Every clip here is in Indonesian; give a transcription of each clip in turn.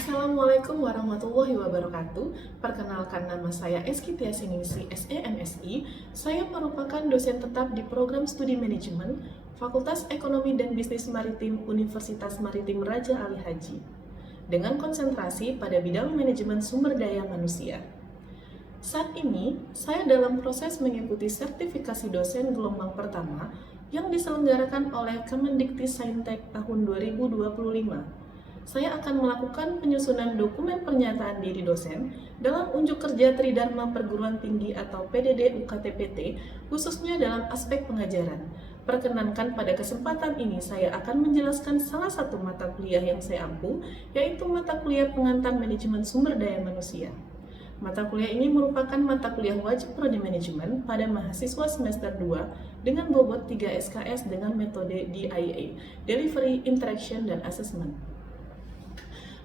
Assalamualaikum warahmatullahi wabarakatuh. Perkenalkan, nama saya Eski Tiasiningsi, SEMSI. Saya merupakan dosen tetap di Program Studi Manajemen Fakultas Ekonomi dan Bisnis Maritim Universitas Maritim Raja Ali Haji, dengan konsentrasi pada bidang manajemen sumber daya manusia. Saat ini, saya dalam proses mengikuti sertifikasi dosen gelombang pertama yang diselenggarakan oleh Kemendikti-Saintek tahun 2025. Saya akan melakukan penyusunan dokumen pernyataan diri dosen dalam unjuk kerja Tridharma Perguruan Tinggi atau PDD UKT-PT, khususnya dalam aspek pengajaran. Perkenankan pada kesempatan ini saya akan menjelaskan salah satu mata kuliah yang saya ampu, yaitu mata kuliah pengantar manajemen sumber daya manusia. Mata kuliah ini merupakan mata kuliah wajib prodi manajemen pada mahasiswa semester 2 dengan bobot 3 SKS dengan metode DIA, Delivery, Interaction, dan Assessment.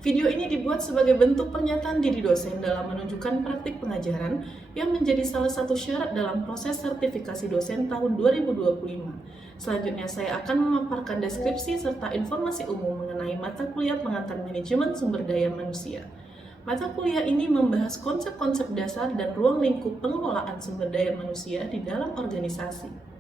Video ini dibuat sebagai bentuk pernyataan diri dosen dalam menunjukkan praktik pengajaran yang menjadi salah satu syarat dalam proses sertifikasi dosen tahun 2025. Selanjutnya saya akan memaparkan deskripsi serta informasi umum mengenai mata kuliah pengantar manajemen sumber daya manusia. Mata kuliah ini membahas konsep-konsep dasar dan ruang lingkup pengelolaan sumber daya manusia di dalam organisasi.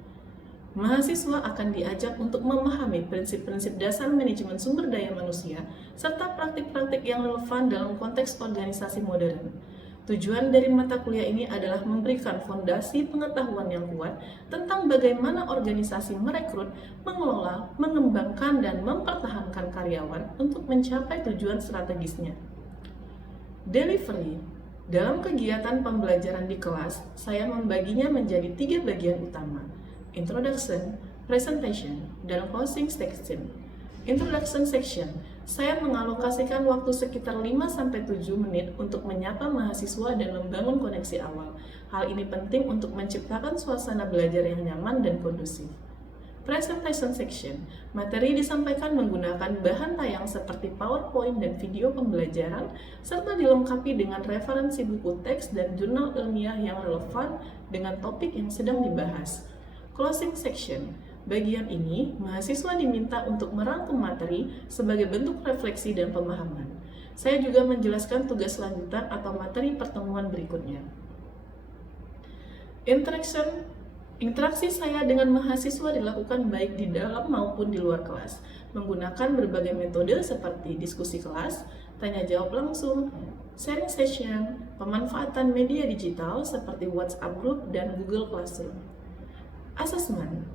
Mahasiswa akan diajak untuk memahami prinsip-prinsip dasar manajemen sumber daya manusia serta praktik-praktik yang relevan dalam konteks organisasi modern. Tujuan dari mata kuliah ini adalah memberikan fondasi pengetahuan yang kuat tentang bagaimana organisasi merekrut, mengelola, mengembangkan, dan mempertahankan karyawan untuk mencapai tujuan strategisnya. Delivery. Dalam kegiatan pembelajaran di kelas, saya membaginya menjadi 3 bagian utama: Introduction, Presentation, dan Closing Section. Introduction Section, saya mengalokasikan waktu sekitar 5-7 menit untuk menyapa mahasiswa dan membangun koneksi awal. Hal ini penting untuk menciptakan suasana belajar yang nyaman dan kondusif. Presentation Section, materi disampaikan menggunakan bahan tayang seperti PowerPoint dan video pembelajaran, serta dilengkapi dengan referensi buku teks dan jurnal ilmiah yang relevan dengan topik yang sedang dibahas. Closing Section, bagian ini mahasiswa diminta untuk merangkum materi sebagai bentuk refleksi dan pemahaman. Saya juga menjelaskan tugas lanjutan atau materi pertemuan berikutnya. Interaksi saya dengan mahasiswa dilakukan baik di dalam maupun di luar kelas, menggunakan berbagai metode seperti diskusi kelas, tanya jawab langsung, sharing session, pemanfaatan media digital seperti WhatsApp Group dan Google Classroom. Asesmen.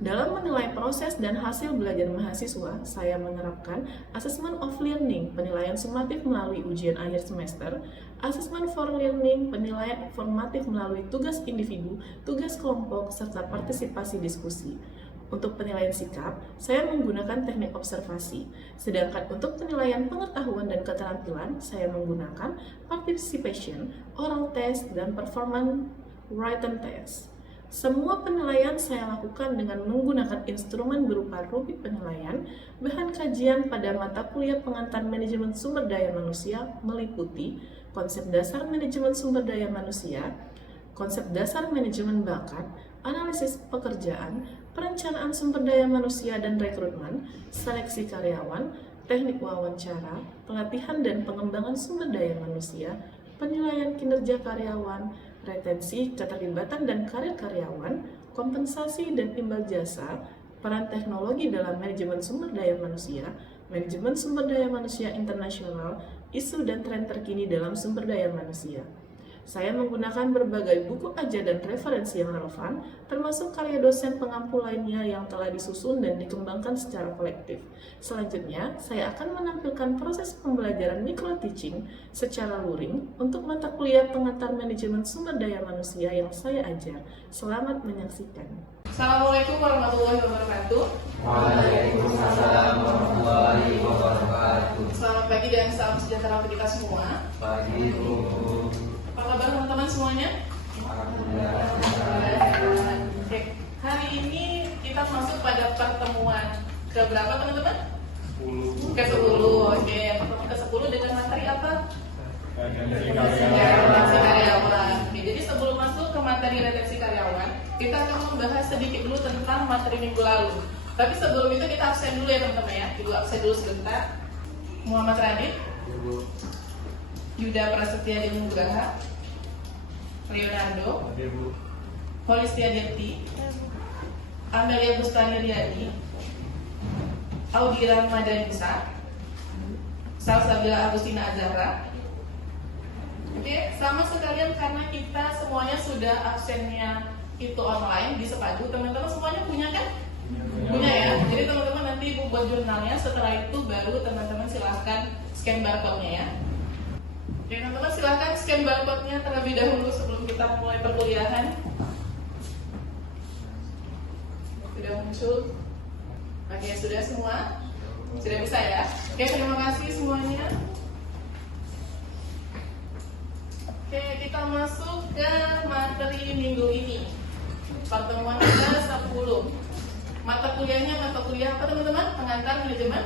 Dalam menilai proses dan hasil belajar mahasiswa, saya menerapkan Assessment of Learning, penilaian sumatif melalui ujian akhir semester, Assessment for Learning, penilaian formatif melalui tugas individu, tugas kelompok, serta partisipasi diskusi. Untuk penilaian sikap, saya menggunakan teknik observasi, sedangkan untuk penilaian pengetahuan dan keterampilan, saya menggunakan participation, oral test, dan performance written test. Semua penilaian saya lakukan dengan menggunakan instrumen berupa rubrik penilaian. Bahan kajian pada mata kuliah pengantar manajemen sumber daya manusia meliputi konsep dasar manajemen sumber daya manusia, konsep dasar manajemen bakat, analisis pekerjaan, perencanaan sumber daya manusia dan rekrutmen, seleksi karyawan, teknik wawancara, pelatihan dan pengembangan sumber daya manusia, penilaian kinerja karyawan, retensi, keterlibatan dan karir karyawan, kompensasi dan imbal jasa, peran teknologi dalam manajemen sumber daya manusia, manajemen sumber daya manusia internasional, isu dan tren terkini dalam sumber daya manusia. Saya menggunakan berbagai buku ajar dan referensi yang relevan, termasuk karya dosen pengampu lainnya yang telah disusun dan dikembangkan secara kolektif. Selanjutnya, saya akan menampilkan proses pembelajaran micro-teaching secara luring untuk mata kuliah pengantar manajemen sumber daya manusia yang saya ajar. Selamat menyaksikan. Assalamualaikum warahmatullahi wabarakatuh. Waalaikumsalam warahmatullahi wabarakatuh. Selamat pagi dan salam sejahtera untuk kita semua. Pagi Bu. Apa kabar teman-teman semuanya? Alhamdulillah. Oke, hari ini kita masuk pada pertemuan ke berapa teman-teman? 10. Ke-10. Oke, pertemuan ke-10 dengan materi apa? Retensi Retensi karyawan. Oke, jadi sebelum masuk ke materi retensi karyawan, kita akan membahas sedikit dulu tentang materi minggu lalu. Tapi sebelum itu kita absen dulu ya teman-teman ya. Ibu absen dulu sebentar. Muhammad Radit, Ibu. Yuda Prasetya Nugraha, Leonardo, Ibu. Holistia Dirti, Amelia Bustani Riyadi, Audi Ramadhanisa, Salsabila Agustina Azhara. Oke, sama sekalian karena kita semuanya sudah absennya itu online di Sepadu, teman-teman semuanya punya kan? Punya ya. Jadi teman-teman nanti ibu buat jurnalnya. Setelah itu baru teman-teman silahkan scan barcode-nya ya. Oke, teman-teman silahkan scan barcode-nya terlebih dahulu sebelum kita mulai perkuliahan. Sudah muncul? Oke, sudah semua? Sudah bisa ya? Oke, terima kasih semuanya. Oke, kita masuk ke materi minggu ini. Pertemuan kita 10. Mata kuliahnya mata kuliah apa teman-teman? Pengantar manajemen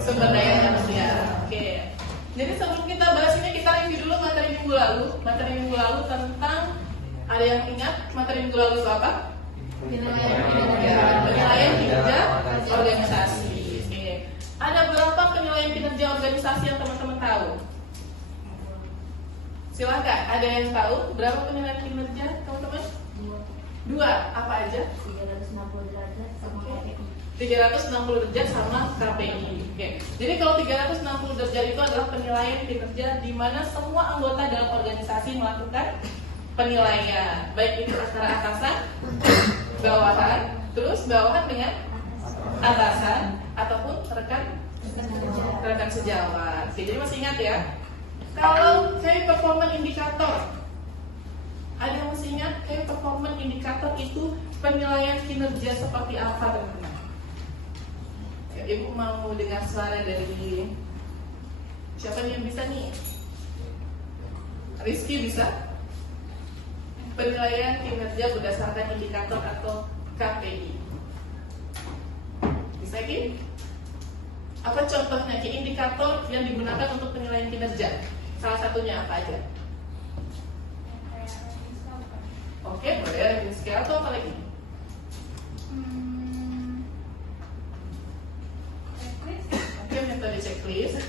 sumber daya manusia. Oke. Jadi sebelum kita bahas ini kita review dulu materi minggu lalu. Materi minggu lalu tentang, ada yang ingat materi minggu lalu itu apa? Penilaian kinerja organisasi. Oke. Ada berapa penilaian kinerja organisasi yang teman-teman tahu? Silahkan, ada yang tahu berapa penilaian kinerja teman-teman? Dua, apa aja? 360 derajat sama KPI. 360 derajat sama KPI. Oke. Jadi kalau 360 derajat itu adalah penilaian kinerja di mana semua anggota dalam organisasi melakukan penilaian, baik itu antara atasan, bawahan, terus bawahan dengan atasan ataupun rekan sejawat. Oke, jadi masih ingat ya? Kalau key performance indicator, ada yang masih ingat key performance indicator itu penilaian kinerja seperti apa teman-teman? Ya, Ibu mau dengar suara dari siapa nih yang bisa nih? Rizky bisa? Penilaian kinerja berdasarkan indikator atau KPI. Bisa Ki? Apa contohnya Ki indikator yang digunakan untuk penilaian kinerja? Salah satunya apa aja? Oke, boleh ranking scale atau apa lagi? Oke, metode checklist.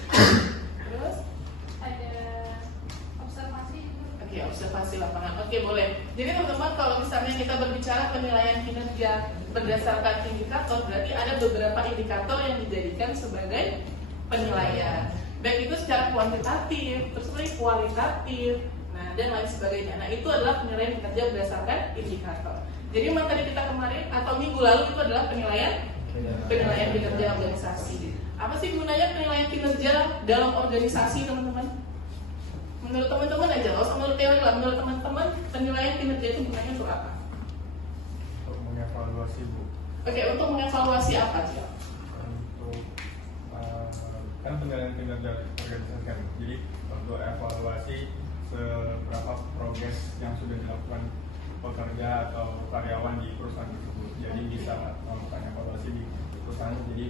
Terus? Ada observasi. Oke, observasi lapangan. Oke, boleh. Jadi teman-teman kalau misalnya kita berbicara penilaian kinerja berdasarkan indikator, berarti ada beberapa indikator yang dijadikan sebagai penilaian. Baik itu secara kuantitatif, terus lagi kualitatif, nah dan lain sebagainya. Nah itu adalah penilaian kinerja berdasarkan indikator. Jadi materi kita kemarin atau minggu lalu itu adalah penilaian kinerja organisasi. Apa sih gunanya penilaian kinerja dalam organisasi teman-teman? Menurut teman-teman aja, kalau menurut teori lah, menurut teman-teman penilaian kinerja itu gunanya untuk apa? Untuk mengevaluasi Bu. Oke, untuk mengevaluasi apa sih? Untuk kan penilaian kinerja organisasi kan. Jadi untuk evaluasi seberapa progres yang sudah dilakukan pekerja atau karyawan di perusahaan tersebut. Jadi bisa melakukan evaluasi di perusahaan. Jadi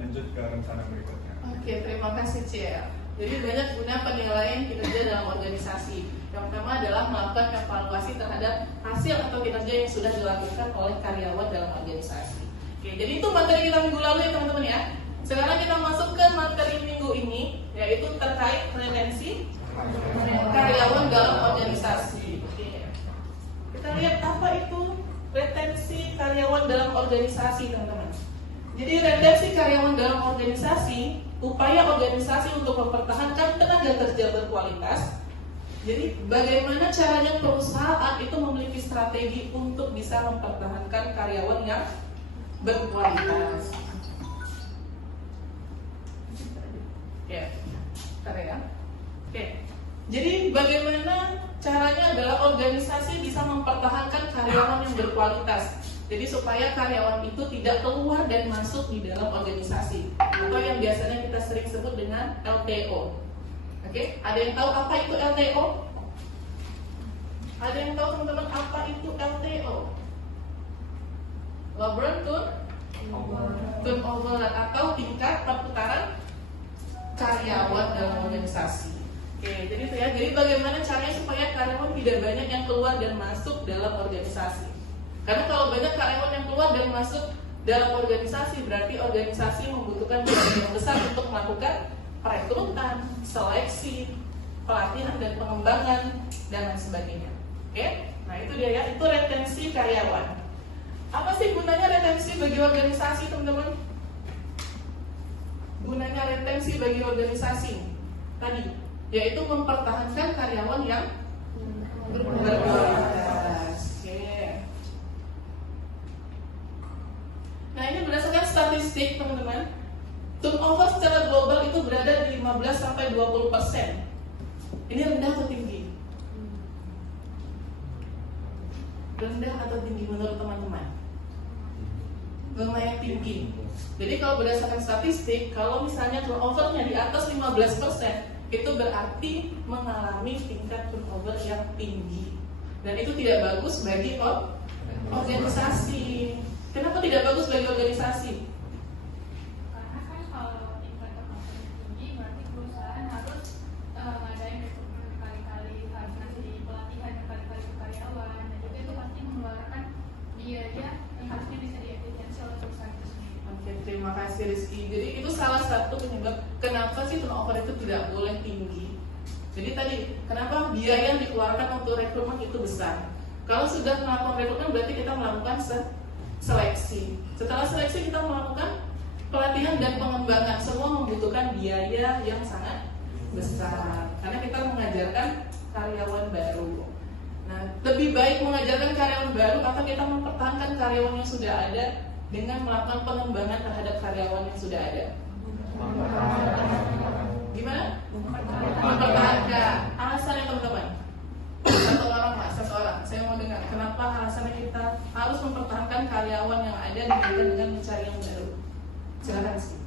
lanjut ke rencana berikutnya. Oke, terima kasih Cia. Jadi banyak guna penilaian kinerja dalam organisasi. Yang pertama adalah melakukan evaluasi terhadap hasil atau kinerja yang sudah dilakukan oleh karyawan dalam organisasi. Oke, jadi itu materi kita minggu lalu ya teman-teman ya. Sekarang kita masuk ke materi minggu ini, yaitu terkait retensi karyawan dalam organisasi. Oke. Kita lihat apa itu retensi karyawan dalam organisasi teman-teman. Jadi retensi karyawan dalam organisasi, upaya organisasi untuk mempertahankan tenaga kerja berkualitas. Jadi bagaimana caranya perusahaan itu memiliki strategi untuk bisa mempertahankan karyawan yang berkualitas. Ya, bentar ya. Oke. Jadi bagaimana caranya adalah organisasi bisa mempertahankan karyawan yang berkualitas. Jadi supaya karyawan itu tidak keluar dan masuk di dalam organisasi, atau yang biasanya kita sering sebut dengan LTO. Oke, ada yang tahu apa itu LTO? Ada yang tahu teman-teman apa itu LTO? Labor turnover atau tingkat perputaran karyawan dalam organisasi. Oke, jadi itu ya. Jadi bagaimana caranya supaya karyawan tidak banyak yang keluar dan masuk dalam organisasi? Karena kalau banyak karyawan yang keluar dan masuk dalam organisasi, berarti organisasi membutuhkan biaya yang besar untuk melakukan perekrutan, seleksi, pelatihan dan pengembangan, dan lain sebagainya. Oke, nah itu dia ya, itu retensi karyawan. Apa sih gunanya retensi bagi organisasi, teman-teman? Gunanya retensi bagi organisasi tadi, yaitu mempertahankan karyawan yang berkualitas. Oke. Nah ini berdasarkan statistik, teman-teman. Turnover secara global itu berada di 15-20%. Ini rendah atau tinggi? Rendah atau tinggi menurut teman-teman? Lumayan tinggi. Jadi kalau berdasarkan statistik, kalau misalnya turnovernya di atas 15%, itu berarti mengalami tingkat turnover yang tinggi. Dan itu tidak bagus bagi organisasi. Kenapa tidak bagus bagi organisasi? Karena kan kalau tingkat turnover tinggi, berarti perusahaan harus ngadain rekrutmen berkali-kali, harus ngasih pelatihan berkali-kali ke karyawan, dan juga itu pasti mengeluarkan biaya yang harusnya bisa diefisiensi oleh perusahaan itu sendiri. Oke, terima kasih Rizky. Jadi itu salah satu penyebab kenapa sih turnover itu tidak boleh tinggi. Jadi tadi, kenapa biaya yang dikeluarkan untuk rekrutmen itu besar? Kalau sudah melakukan rekrutmen berarti kita melakukan seleksi. Setelah seleksi kita melakukan pelatihan dan pengembangan. Semua membutuhkan biaya yang sangat besar karena kita mengajarkan karyawan baru. Nah, lebih baik mengajarkan karyawan baru atau kita mempertahankan karyawan yang sudah ada dengan melakukan pengembangan terhadap karyawan yang sudah ada. Gimana? Mempertahankan. Alasannya teman-teman. Satu orang mas, satu orang. Saya mau dengar kenapa alasannya kita harus mempertahankan karyawan yang ada dibandingkan dengan mencari yang baru. Silakan sih.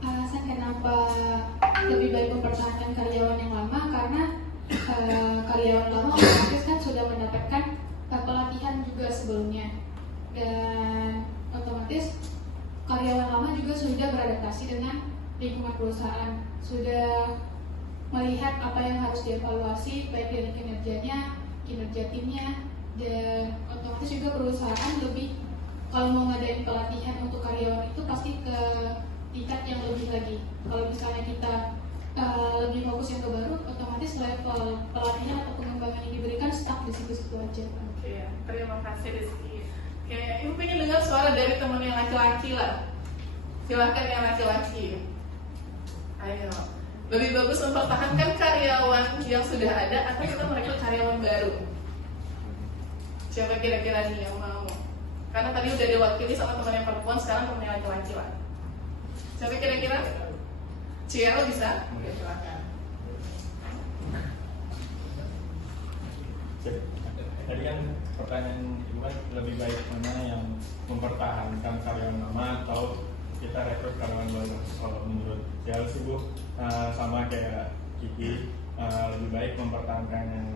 Alasan kenapa lebih baik mempertahankan karyawan yang lama karena karyawan lama otomatis kan sudah mendapatkan pelatihan juga sebelumnya, dan otomatis karyawan lama juga sudah beradaptasi dengan lingkungan perusahaan, sudah melihat apa yang harus dievaluasi baik dari kinerjanya, kinerja timnya, dan otomatis juga perusahaan lebih kalau mau ngadain pelatihan untuk karyawan itu pasti ke tingkat yang lebih lagi. Kalau misalnya kita lebih fokus yang ke baru, otomatis level pelatihan atau pengembangan yang diberikan stuck di situ-situ aja. Oke, terima kasih Rizky. Oke, ibu pengen dengar suara dari teman yang laki-laki lah. Silahkan yang laki-laki. Ayo. Lebih bagus mempertahankan karyawan yang sudah ada atau kita merekrut karyawan baru? Siapa kira-kira nih yang mau? Karena tadi udah diwakili sama teman yang perempuan, sekarang teman yang laki-laki lah. Siapa kira-kira? Cielo bisa? Oke, silakan. Tadi kan pertanyaan ibu kan lebih baik mana yang mempertahankan karyawan lama atau kita rekrut karyawan baru. Kalau menurut Cielo sih bu, sama kayak Kiki, lebih baik mempertahankan yang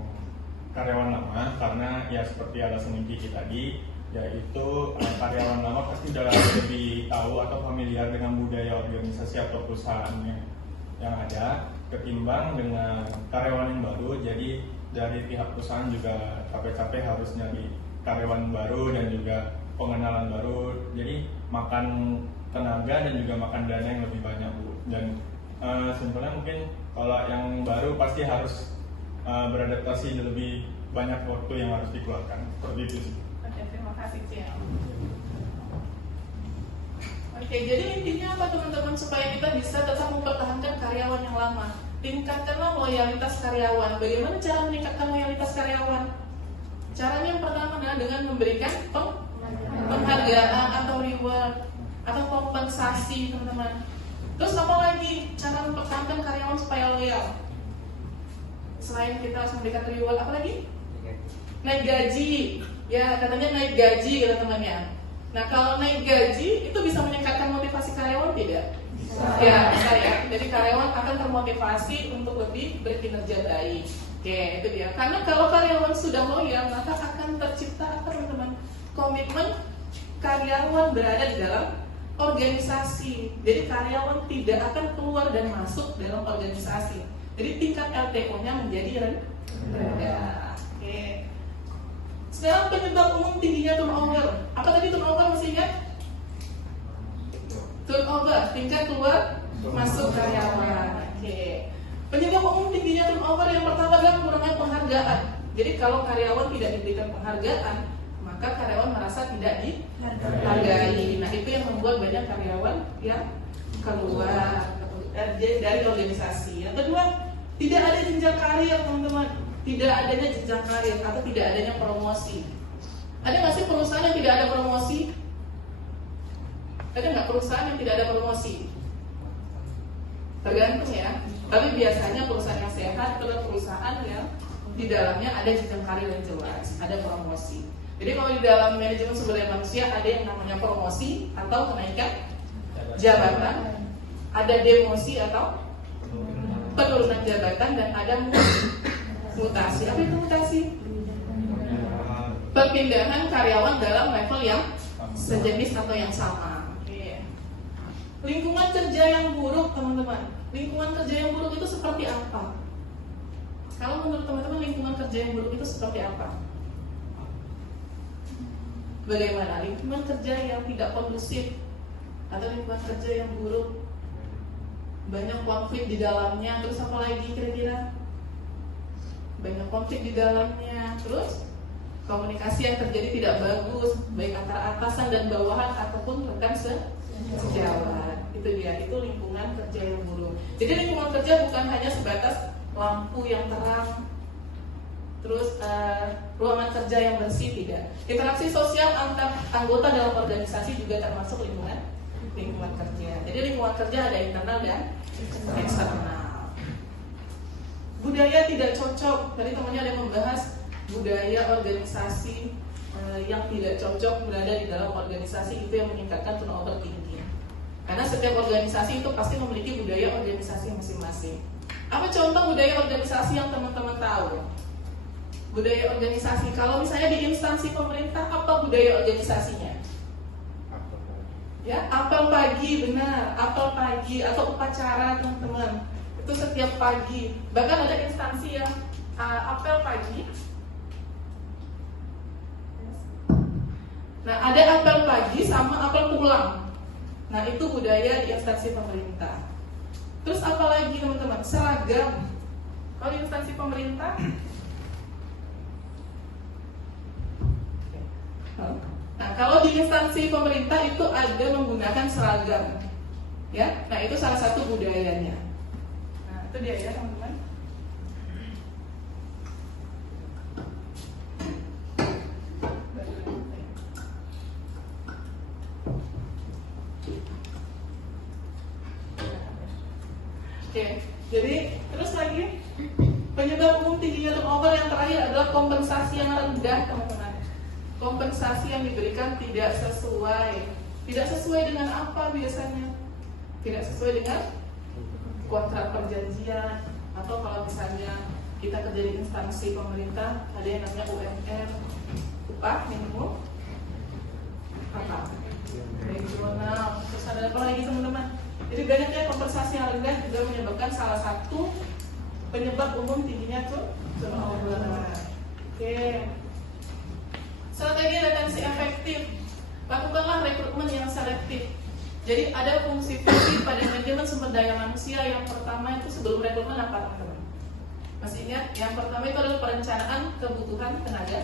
karyawan lama karena ya seperti alasan Kiki tadi, yaitu karyawan lama pasti udah lebih tahu atau familiar dengan budaya organisasi atau perusahaannya yang ada ketimbang dengan karyawan yang baru. Jadi dari pihak perusahaan juga capek-capek harus nyari karyawan baru dan juga pengenalan baru, jadi makan tenaga dan juga makan dana yang lebih banyak bu. Dan simpelnya mungkin kalau yang baru pasti harus beradaptasi lebih banyak waktu yang harus dikeluarkan, seperti itu sih. Oke, terima kasih Ciel. Oke, jadi intinya apa teman-teman, supaya kita bisa tetap mempertahankan karyawan yang lama? Tingkatkanlah loyalitas karyawan. Bagaimana cara meningkatkan loyalitas karyawan? Caranya yang pertama adalah dengan memberikan penghargaan atau reward atau kompensasi teman-teman. Terus apa lagi cara mempertahankan karyawan supaya loyal? Selain kita harus memberikan reward, apa lagi? Naik gaji. Ya, katanya naik gaji gitu temannya. Nah, kalau naik gaji itu bisa meningkatkan motivasi karyawan tidak? Ya, bisa ya. Jadi karyawan akan termotivasi untuk lebih berkinerja baik. Oke, itu dia. Karena kalau karyawan sudah loyal, maka akan tercipta apa teman-teman? Komitmen karyawan berada di dalam organisasi. Jadi karyawan tidak akan keluar dan masuk dalam organisasi. Jadi tingkat LTO-nya menjadi rendah. Oke. Sekarang penyebab umum tingginya turnover. Apa tadi turnover, masih ingat? Turnover. tingkat keluar masuk karyawan. Oke. Penyebab umum tingginya turnover yang pertama adalah kurangnya penghargaan. Jadi kalau karyawan tidak diberikan penghargaan, maka karyawan merasa tidak dihargai. Nah, itu yang membuat banyak karyawan yang keluar dari organisasi. Yang kedua, tidak ada jenjang karir, teman-teman. Tidak adanya jenjang karir atau tidak adanya promosi. Ada nggak sih perusahaan yang tidak ada promosi? Ada nggak perusahaan yang tidak ada promosi? Tergantung ya. Tapi biasanya perusahaan yang sehat adalah perusahaan yang di dalamnya ada jenjang karir yang jelas, ada promosi. Jadi kalau di dalam manajemen sumber daya manusia ada yang namanya promosi atau kenaikan jabatan, ada demosi atau penurunan jabatan, dan ada mutasi. Apa itu mutasi? Perpindahan karyawan dalam level yang sejenis atau yang sama. Oke. Lingkungan kerja yang buruk, teman-teman. Lingkungan kerja yang buruk itu seperti apa? Kalau menurut teman-teman lingkungan kerja yang buruk itu seperti apa? Bagaimana? Lingkungan kerja yang tidak kondusif atau lingkungan kerja yang buruk, banyak konflik di dalamnya, terus apa lagi kira-kira? Banyak konflik di dalamnya, terus komunikasi yang terjadi tidak bagus, baik antara atasan dan bawahan ataupun rekan sejawat. Itu dia, itu lingkungan kerja yang buruk. Jadi lingkungan kerja bukan hanya sebatas lampu yang terang, terus ruangan kerja yang bersih, tidak. Interaksi sosial antar anggota dalam organisasi juga termasuk lingkungan kerja. Jadi lingkungan kerja ada internal dan eksternal. Budaya tidak cocok. Tadi temannya ada yang membahas budaya organisasi yang tidak cocok berada di dalam organisasi, itu yang meningkatkan turnover tinggi. Karena setiap organisasi itu pasti memiliki budaya organisasi masing-masing. Apa contoh budaya organisasi yang teman-teman tahu? Budaya organisasi, kalau misalnya di instansi pemerintah, apa budaya organisasinya? Ya, apel pagi, benar, apel pagi atau upacara, teman-teman. Itu setiap pagi. Bahkan ada instansi yang apel pagi. Nah, ada apel pagi sama apel pulang. Nah, itu budaya di instansi pemerintah. Terus apa lagi, teman-teman? Seragam. Kalau di instansi pemerintah, nah, kalau di instansi pemerintah itu ada menggunakan seragam, ya. Nah, itu salah satu budayanya. Nah, itu dia ya, teman-teman. Oke, jadi terus lagi penyebab umum tingginya turnover yang terakhir adalah kompensasi yang rendah, teman-teman. Kompensasi yang diberikan tidak sesuai dengan apa biasanya? Tidak sesuai dengan kontrak perjanjian, atau kalau misalnya kita kerja di instansi pemerintah ada yang namanya UMR, upah minimum apa? Regional. Terus ada apa lagi, teman-teman? Jadi banyaknya kompensasi yang rendah juga menyebabkan salah satu penyebab umum tingginya turnover. Oke. Strategi retensi efektif. Lakukanlah rekrutmen yang selektif. Jadi ada fungsi-fungsi pada manajemen sumber daya manusia. Yang pertama itu sebelum rekrutmen apa, teman-teman? Masih ingat? Yang pertama itu adalah perencanaan kebutuhan tenaga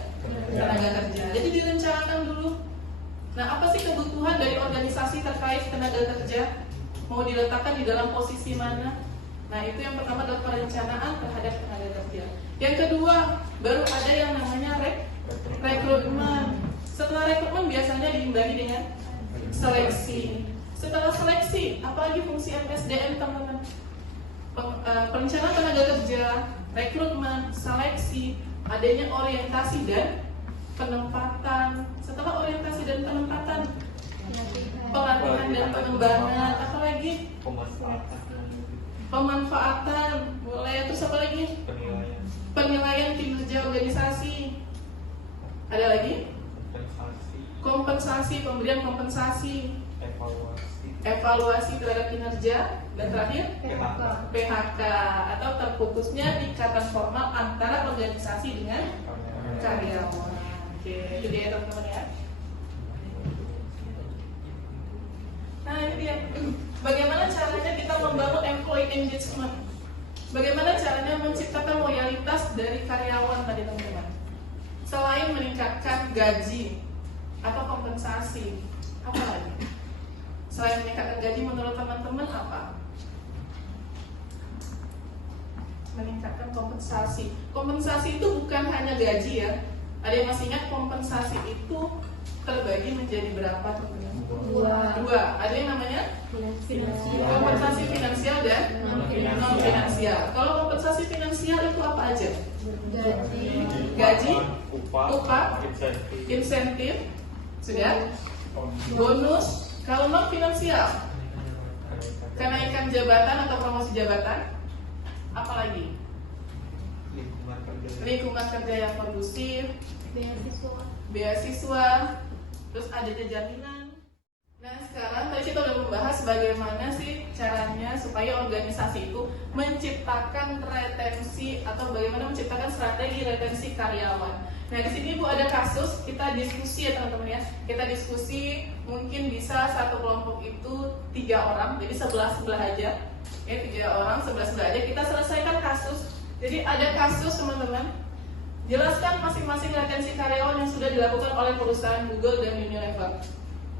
kerja. Jadi direncanakan dulu. Nah, apa sih kebutuhan dari organisasi terkait tenaga kerja? Mau diletakkan di dalam posisi mana? Nah, itu yang pertama adalah perencanaan terhadap tenaga kerja. Yang kedua, baru ada yang namanya rekrutmen. Setelah rekrutmen biasanya diimbangi dengan seleksi. Setelah seleksi, apalagi fungsi MSDM, teman-teman? Perencanaan tenaga kerja, rekrutmen, seleksi, adanya orientasi dan penempatan. Setelah orientasi dan penempatan, pelatihan dan pengembangan, apa lagi? Pemanfaatan, boleh. Terus apa lagi? Penilaian kinerja organisasi. Ada lagi? Kompensasi, pemberian kompensasi, evaluasi terhadap kinerja, dan terakhir PHK atau terputusnya ikatan formal antara organisasi dengan karyawan. Oke, itu dia, teman-teman ya. Nah, ini dia. Bagaimana engagement. Bagaimana caranya menciptakan loyalitas dari karyawan tadi teman-teman? Selain meningkatkan gaji atau kompensasi, apa lagi? Selain meningkatkan gaji, menurut teman-teman apa? Meningkatkan kompensasi. Kompensasi itu bukan hanya gaji ya. Ada yang masih ingat kompensasi itu terbagi menjadi berapa teman-teman? Dua. Ada yang namanya kompensasi finansial dan non finansial. Kalau kompensasi finansial itu apa aja? Gaji, upah, insentif, sudah, bonus. Kalau non finansial, kenaikan jabatan atau promosi jabatan, apalagi? Lingkungan kerja yang kondusif, beasiswa, terus adanya jaminan. Nah sekarang tadi kita udah membahas bagaimana sih caranya supaya organisasi itu menciptakan retensi atau bagaimana menciptakan strategi retensi karyawan. Nah di sini Bu ada kasus, kita diskusi ya teman-teman ya. Kita diskusi mungkin bisa satu kelompok itu 3 orang, jadi sebelah aja. Ya 3 orang sebelah aja kita selesaikan kasus. Jadi ada kasus teman-teman. Jelaskan masing-masing retensi karyawan yang sudah dilakukan oleh perusahaan Google dan Unilever.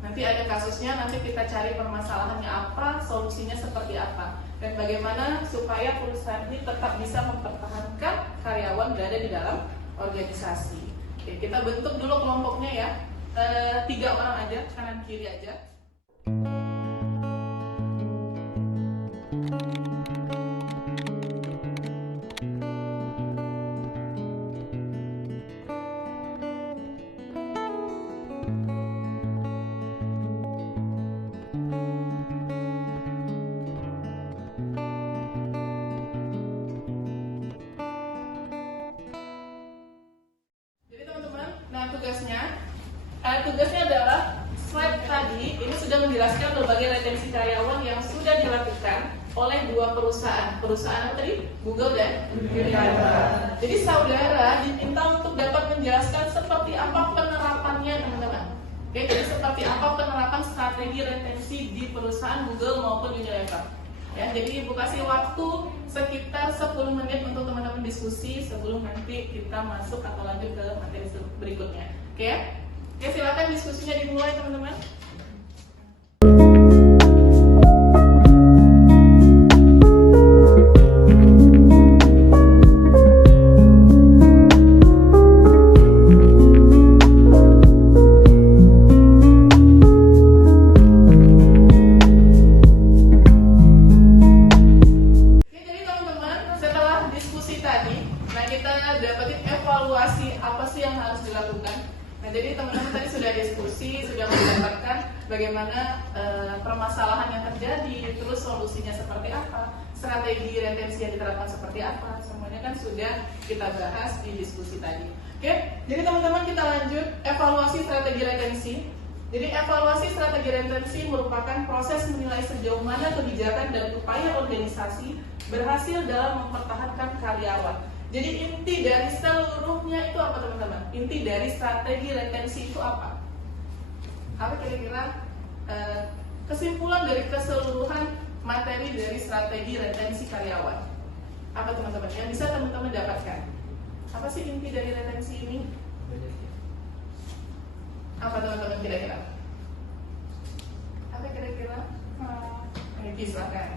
Nanti ada kasusnya, nanti kita cari permasalahannya apa, solusinya seperti apa, dan bagaimana supaya perusahaan ini tetap bisa mempertahankan karyawan berada di dalam organisasi. Oke, kita bentuk dulu kelompoknya ya, 3 orang aja, kanan kiri aja. Tugasnya adalah slide tadi ini sudah menjelaskan berbagai retensi karyawan yang sudah dilakukan oleh 2 perusahaan. Perusahaan apa tadi? Google dan Unilever. Jadi saudara diminta untuk dapat menjelaskan seperti apa penerapannya teman-teman. Oke, jadi seperti apa penerapan strategi retensi di perusahaan Google maupun Unilever. Ya, jadi Ibu kasih waktu sekitar 10 menit untuk teman-teman diskusi sebelum nanti kita masuk atau lanjut ke materi berikutnya. Oke ya? Oke, silakan diskusinya dimulai teman-teman. Bagaimana permasalahan yang terjadi, terus solusinya seperti apa, strategi retensi yang diterapkan seperti apa, semuanya kan sudah kita bahas di diskusi tadi. Oke, jadi teman-teman kita lanjut evaluasi strategi retensi. Jadi evaluasi strategi retensi merupakan proses menilai sejauh mana kebijakan dan upaya organisasi berhasil dalam mempertahankan karyawan. Jadi inti dari seluruhnya itu apa teman-teman? Inti dari strategi retensi itu apa? Apa kira-kira kesimpulan dari keseluruhan materi dari strategi retensi karyawan? Apa teman-teman yang bisa teman-teman dapatkan? Apa sih inti dari retensi ini? Apa teman-teman kira-kira? Apa kira-kira? Ayo silakan.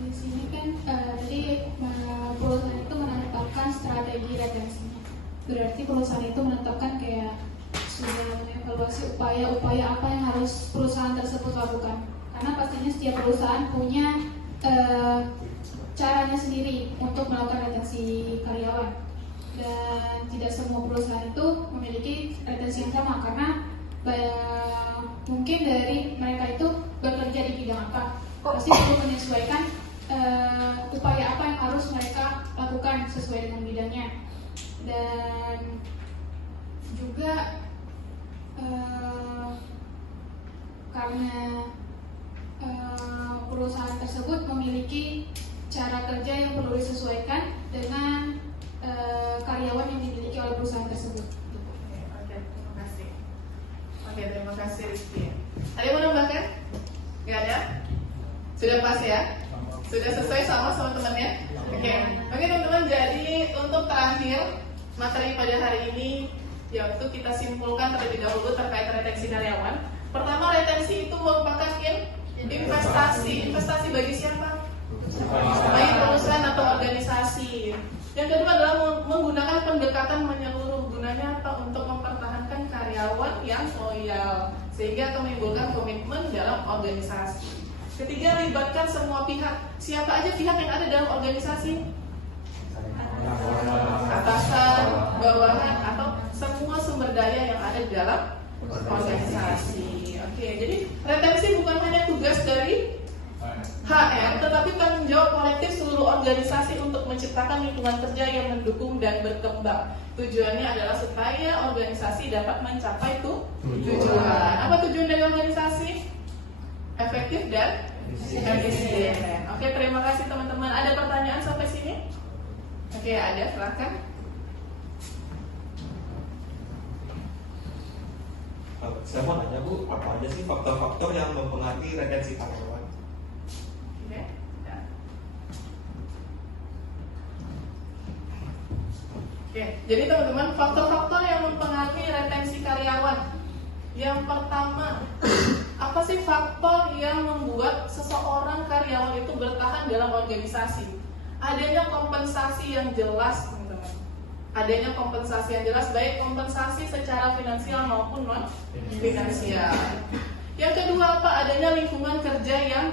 Di sini kan jadi perusahaan itu menetapkan strategi retensinya. Berarti perusahaan itu menetapkan kayak sudah mengevaluasi upaya-upaya apa yang harus perusahaan tersebut lakukan. Karena pastinya setiap perusahaan punya caranya sendiri untuk melakukan retensi karyawan. Dan tidak semua perusahaan itu memiliki retensi yang sama karena mungkin dari mereka itu bekerja di bidang apa. Pasti perlu menyesuaikan upaya apa yang harus mereka lakukan sesuai dengan bidangnya. Dan juga karena perusahaan tersebut memiliki cara kerja yang perlu disesuaikan dengan karyawan yang dimiliki oleh perusahaan tersebut. Oke, terima kasih. Oke, terima kasih Rizky. Ada yang mau nambahkan? Nggak ada? Sudah pas ya? Sudah sesuai sama teman-temannya? Oke, teman-teman, jadi untuk terakhir materi pada hari ini yaitu kita simpulkan terlebih dahulu terkait retensi karyawan. Pertama, retensi itu merupakan investasi. Investasi bagi siapa? Bagi perusahaan atau organisasi. Yang kedua adalah menggunakan pendekatan menyeluruh. Gunanya apa? Untuk mempertahankan karyawan yang loyal sehingga akan menimbulkan komitmen dalam organisasi. Ketiga, libatkan semua pihak. Siapa aja pihak yang ada dalam organisasi? Atasan, bawahan, atau semua sumber daya yang ada di dalam organisasi. Oke, jadi retensi bukan hanya tugas dari HR, tetapi tanggung jawab kolektif seluruh organisasi untuk menciptakan lingkungan kerja yang mendukung dan berkembang. Tujuannya adalah supaya organisasi dapat mencapai tujuan. Apa tujuan dari organisasi? Efektif dan efisien. Oke, terima kasih teman-teman. Ada pertanyaan sampai sini? Oke, ada, silakan. Saya mau nanya Bu, apa aja sih faktor-faktor yang mempengaruhi retensi karyawan? Oke, ya. Oke, jadi teman-teman, faktor-faktor yang mempengaruhi retensi karyawan. Yang pertama, apa sih faktor yang membuat seseorang karyawan itu bertahan dalam organisasi? Adanya kompensasi yang jelas, teman-teman. Adanya kompensasi yang jelas, baik kompensasi secara finansial maupun non finansial. Yang kedua apa? Adanya lingkungan kerja yang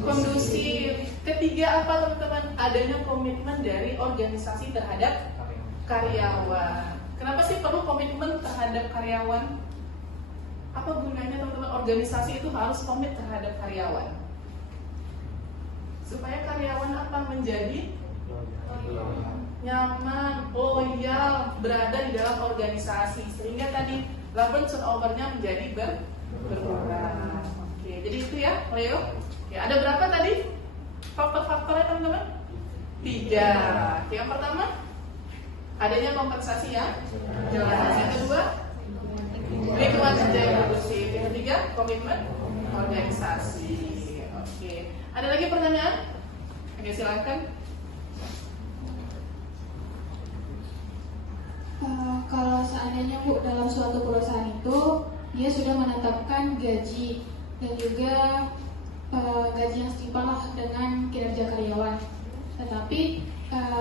kondusif. Ketiga apa, teman-teman? Adanya komitmen dari organisasi terhadap karyawan. Kenapa sih perlu komitmen terhadap karyawan? Apa gunanya, teman-teman? Organisasi itu harus komit terhadap karyawan supaya karyawan apa? Menjadi nyaman, loyal, berada di dalam organisasi sehingga tadi labor turnover-nya menjadi berkurang. Oke, jadi itu ya, Leo. Oke, ada berapa tadi faktor-faktornya, teman-teman? 3. Yang pertama, adanya kompensasi ya jelas. Yang kedua, lingkungan kerja yang kondusif. Yang ketiga, komitmen organisasi. Oke, ada lagi pertanyaan? Oke, silakan. Kalau seandainya Bu dalam suatu perusahaan itu dia sudah menetapkan gaji dan juga gaji yang setimpal lah dengan kinerja karyawan, tetapi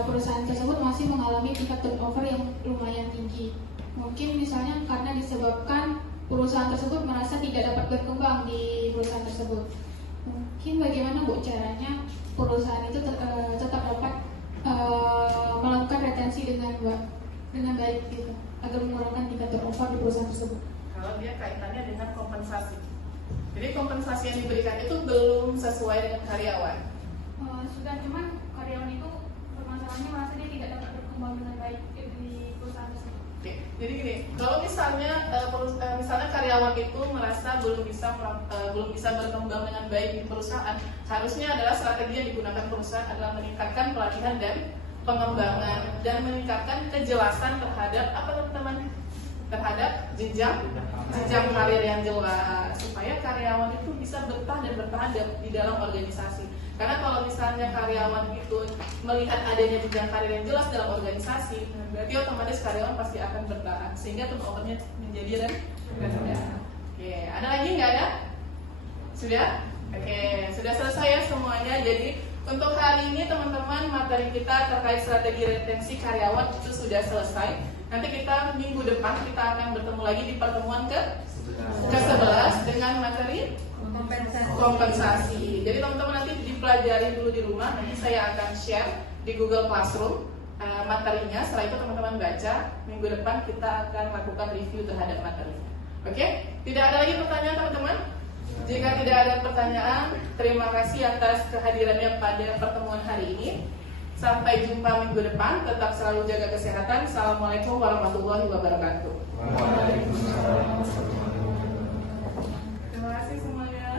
perusahaan tersebut masih mengalami tingkat turnover yang lumayan tinggi. Mungkin misalnya karena disebabkan perusahaan tersebut merasa tidak dapat berkembang di perusahaan tersebut. Mungkin bagaimana Bu caranya perusahaan itu tetap dapat melakukan retensi dengan baik gitu, agar mengurangkan tingkat turnover di perusahaan tersebut. Kalau dia kaitannya dengan kompensasi, jadi kompensasi yang diberikan itu belum sesuai dengan karyawan. Sudah, cuman karyawan itu permasalahannya merasa dia tidak dapat berkembang dengan baik di perusahaan tersebut. Oke, jadi gini, kalau misalnya misalnya karyawan itu merasa belum bisa berkembang dengan baik di perusahaan, harusnya adalah strategi yang digunakan perusahaan adalah meningkatkan pelatihan dan pengembangan dan meningkatkan kejelasan terhadap apa, teman-teman? Terhadap jenjang karir yang jelas supaya karyawan itu bisa bertahan di dalam organisasi. Karena kalau misalnya karyawan itu melihat adanya jenjang karir yang jelas dalam organisasi, berarti otomatis karyawan pasti akan bertahan sehingga turnovernya menjadi rendah. Oke, ada lagi nggak ada? Sudah? Oke, sudah selesai ya semuanya. Jadi untuk hari ini teman-teman materi kita terkait strategi retensi karyawan itu sudah selesai. Nanti kita minggu depan kita akan bertemu lagi di pertemuan ke-11 dengan materi kompensasi. Jadi teman-teman nanti dipelajari dulu di rumah. Nanti saya akan share di Google Classroom materinya. Setelah itu teman-teman baca. Minggu depan kita akan lakukan review terhadap materinya. Oke? Tidak ada lagi pertanyaan, teman-teman? Jika tidak ada pertanyaan, terima kasih atas kehadirannya pada pertemuan hari ini. Sampai jumpa minggu depan. Tetap selalu jaga kesehatan. Assalamualaikum warahmatullahi wabarakatuh. Terima kasih semuanya.